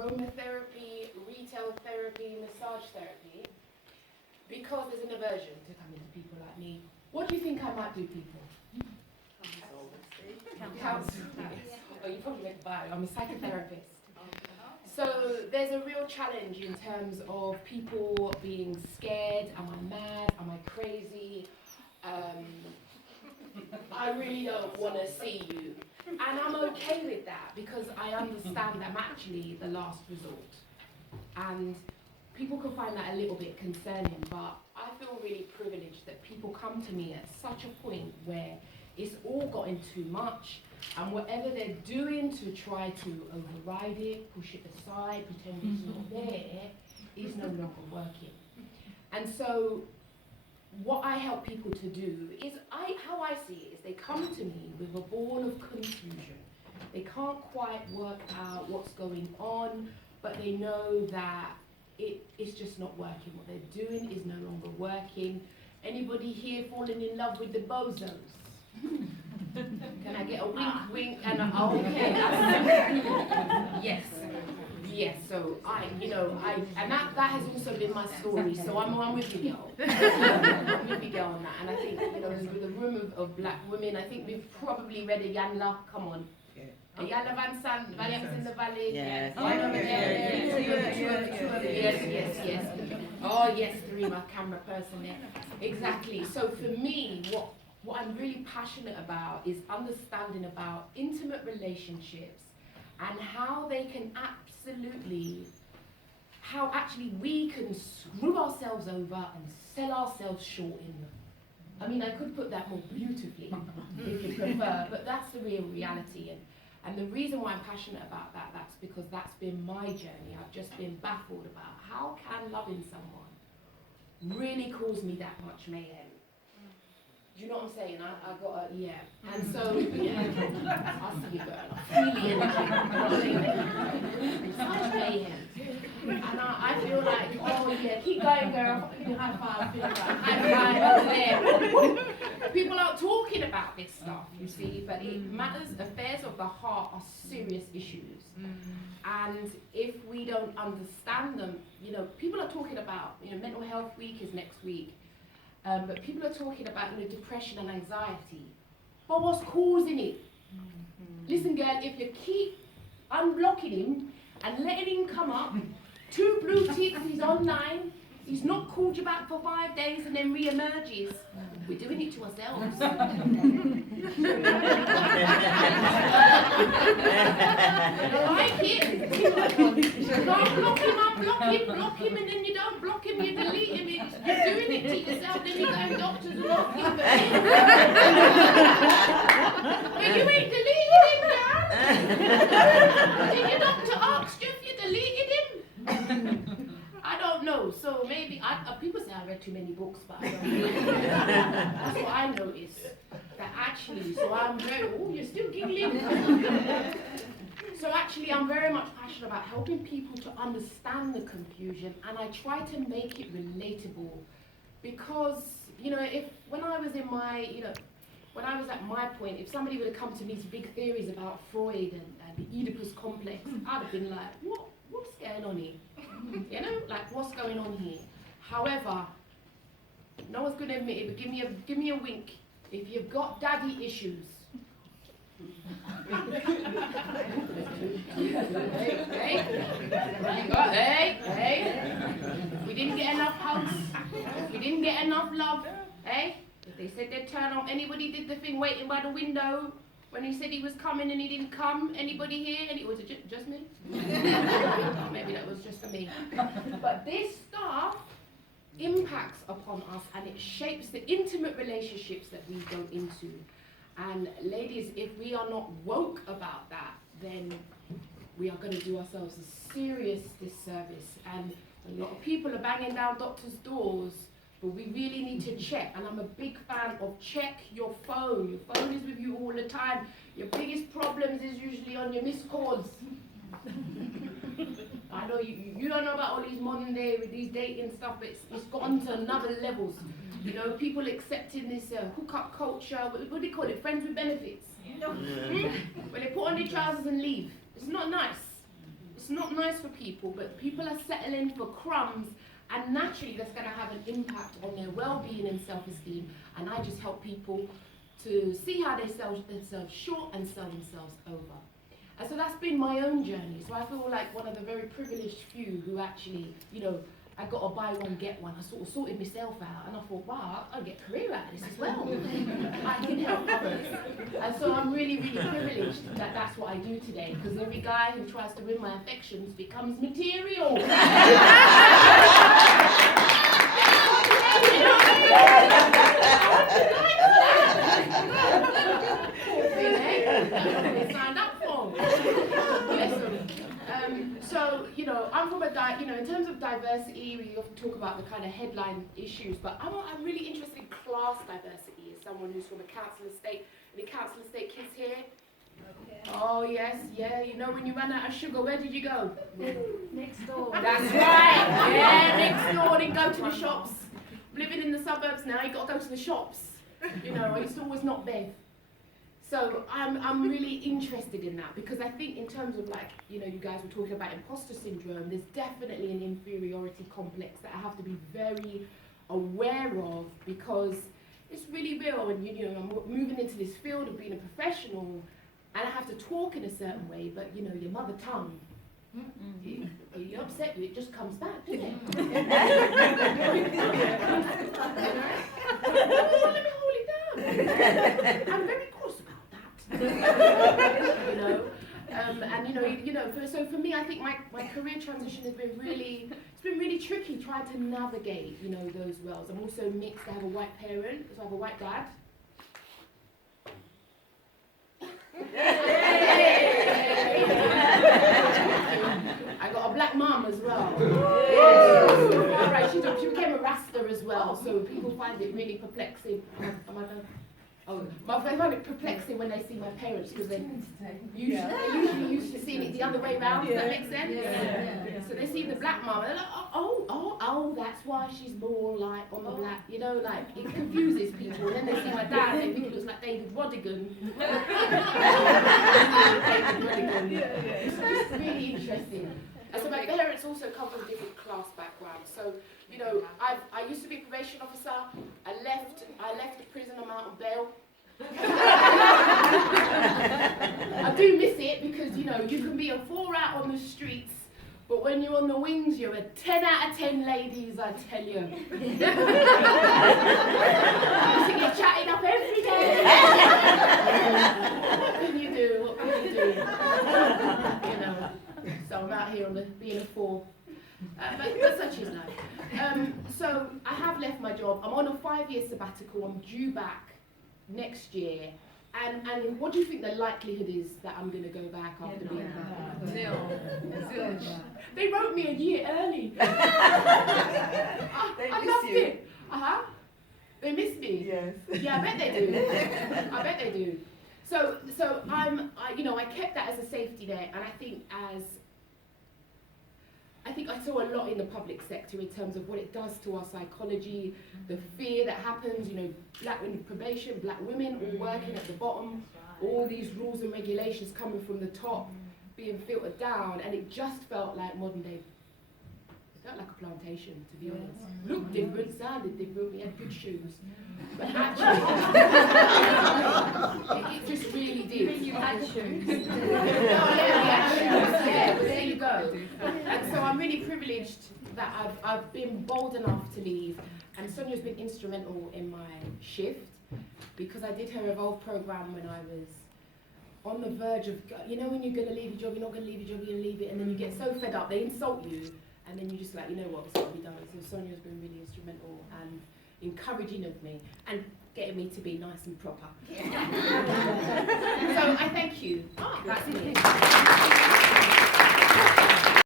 aromatherapy, retail therapy, massage therapy, because there's an aversion to coming to people like me. What do you think I might do, people? Counseling. Oh, you probably read the bio. I'm a psychotherapist. So there's a real challenge in terms of people being scared. Am I mad? Am I crazy? I really don't want to see you. And I'm okay with that because I understand that I'm actually the last resort. And people can find that a little bit concerning, but I feel really privileged that people come to me at such a point where it's all gotten too much, and whatever they're doing to try to override it, push it aside, pretend it's not there, is no longer working. And so what I help people to do is, how I see it is they come to me with a ball of confusion. They can't quite work out what's going on, but they know that it's just not working. What they're doing is no longer working. Anybody here falling in love with the bozos? Can I get a wink, wink, and a okay? Yes. Yes, so and that has also been my story, so I'm with you, girl. I'm with you, girl, on that. And I think, with a room of black women, I think we've probably read a Yanla, come on. A Yanla Van Sant, Valiants in the Valley. Yes. Yes. Oh, yes, three, my camera person there. Exactly. So for me, what I'm really passionate about is understanding about intimate relationships and how they can how actually we can screw ourselves over and sell ourselves short in them. I mean, I could put that more beautifully if you prefer, but that's the real reality. And the reason why I'm passionate about that's because that's been my journey. I've just been baffled about how can loving someone really cause me that much mayhem. Do you know what I'm saying? I got a, yeah. And so, yeah, I see you, girl. I feel the energy. Such mayhem. And I feel like, oh yeah, keep going, girl. Give me a high five. High five over there. People aren't talking about this stuff, you see, but it matters. Affairs of the heart are serious issues. And if we don't understand them, people are talking about, mental health week is next week. But people are talking about depression and anxiety. But what's causing it? Listen, girl, if you keep unblocking him and letting him come up, 2 blue ticks, he's online, he's not called you back for 5 days and then re-emerges. We're doing it to ourselves. I like it. Block him, and then you don't block him, you delete him. You're doing it to yourself, then you go to doctors and lock him. But you ain't deleted him, girl. Did your doctor ask you if you deleted him? I don't know. So maybe people say I read too many books, but I don't know. That's what I noticed. That actually, so I'm very. Oh, you're still giggling. So actually, I'm very much passionate about helping people to understand the confusion, and I try to make it relatable, because when I was at my point, if somebody would have come to me with big theories about Freud and the Oedipus complex, I'd have been like, what's going on here? What's going on here? However, no one's going to admit it, but give me a wink if you've got daddy issues. Hey. We didn't get enough hugs. We didn't get enough love. Hey? If they said they'd turn up, anybody did the thing waiting by the window when he said he was coming and he didn't come? Anybody here? Was it just me? Maybe that was just for me. But this stuff impacts upon us, and it shapes the intimate relationships that we go into. And ladies, if we are not woke about that, then we are going to do ourselves a serious disservice. And a lot of people are banging down doctors' doors, but we really need to check. And I'm a big fan of check your phone. Your phone is with you all the time. Your biggest problems is usually on your missed calls. I know you don't know about all these modern day with these dating stuff, but it's gone to another levels. People accepting this hookup culture. What do they call it? Friends with benefits. Where they put on their trousers and leave. It's not nice. it's not nice for people, but people are settling for crumbs, and naturally that's going to have an impact on their well-being and self-esteem. And I just help people to see how they sell themselves short and sell themselves over. And so that's been my own journey. So I feel like one of the very privileged few who actually, I got a buy one, get one. I sort of sorted myself out, and I thought, wow, I'll get a career out of this as well. I can help others. And so I'm really, really privileged that that's what I do today, because every guy who tries to win my affections becomes material. Signed up for. So, I'm from in terms of diversity, we often talk about the kind of headline issues, but I'm really interested in class diversity as someone who's from a council estate. Any council estate kids here? Okay. Oh, yes, yeah. When you ran out of sugar, where did you go? Next door. That's right. Yeah, next door. Didn't go to the shops. Living in the suburbs now, you got to go to the shops. I used to always not beg. So I'm really interested in that, because I think in terms of you guys were talking about imposter syndrome, there's definitely an inferiority complex that I have to be very aware of, because it's really real. And I'm moving into this field of being a professional, and I have to talk in a certain way, but your mother tongue, you upset you, it just comes back, doesn't it? Oh, let me hold it down. I'm very cross about that. So for me, I think my career transition has been really tricky trying to navigate, those worlds. I'm also mixed. I have a white parent, so I have a white dad. I got a black mum as well. Right, she became a Rasta as well, so people find it really perplexing. Am I done? They find it perplexing when they see my parents, because they usually used to seeing it the other way around. Does that make sense? Yeah. So they see the black mum, and they're like, oh, that's why she's more like on the black, it confuses people. And then they see my dad, and they think it looks like David Rodigan. It's just really interesting. And so my parents also come from different class backgrounds. So, I used to be a probation officer. I left the prison on out on bail. I do miss it, because you can be a 4 out on the streets, but when you're on the wings, you're a 10 out of 10 ladies, I tell you. You get chatted up every day. What can you do? So I'm out here being a 4. But such is life. So I have left my job. I'm on a 5-year sabbatical. I'm due back next year. And what do you think the likelihood is that I'm going to go back after being back? Zilch. They wrote me a year early. I loved it. They miss me. Yes. Yeah, I bet they do. So I kept that as a safety net, and I think I saw a lot in the public sector in terms of what it does to our psychology, the fear that happens, black women probation, black women all working at the bottom, all these rules and regulations coming from the top, being filtered down, and it just felt like modern day. It felt like a plantation, to be honest. Looked different, sounded different, we had good shoes. But actually, it just really did. You had shoes. Yeah, well, there you go. And so I'm really privileged that I've been bold enough to leave, and Sonia's been instrumental in my shift, because I did her Evolve program when I was on the verge of, when you're going to leave your job, you're not going to leave your job, you're going to leave it, and then you get so fed up, they insult you, and then you just like, it's got to be done. So Sonia's been really instrumental and encouraging of me, and getting me to be nice and proper. So I thank you. That's it.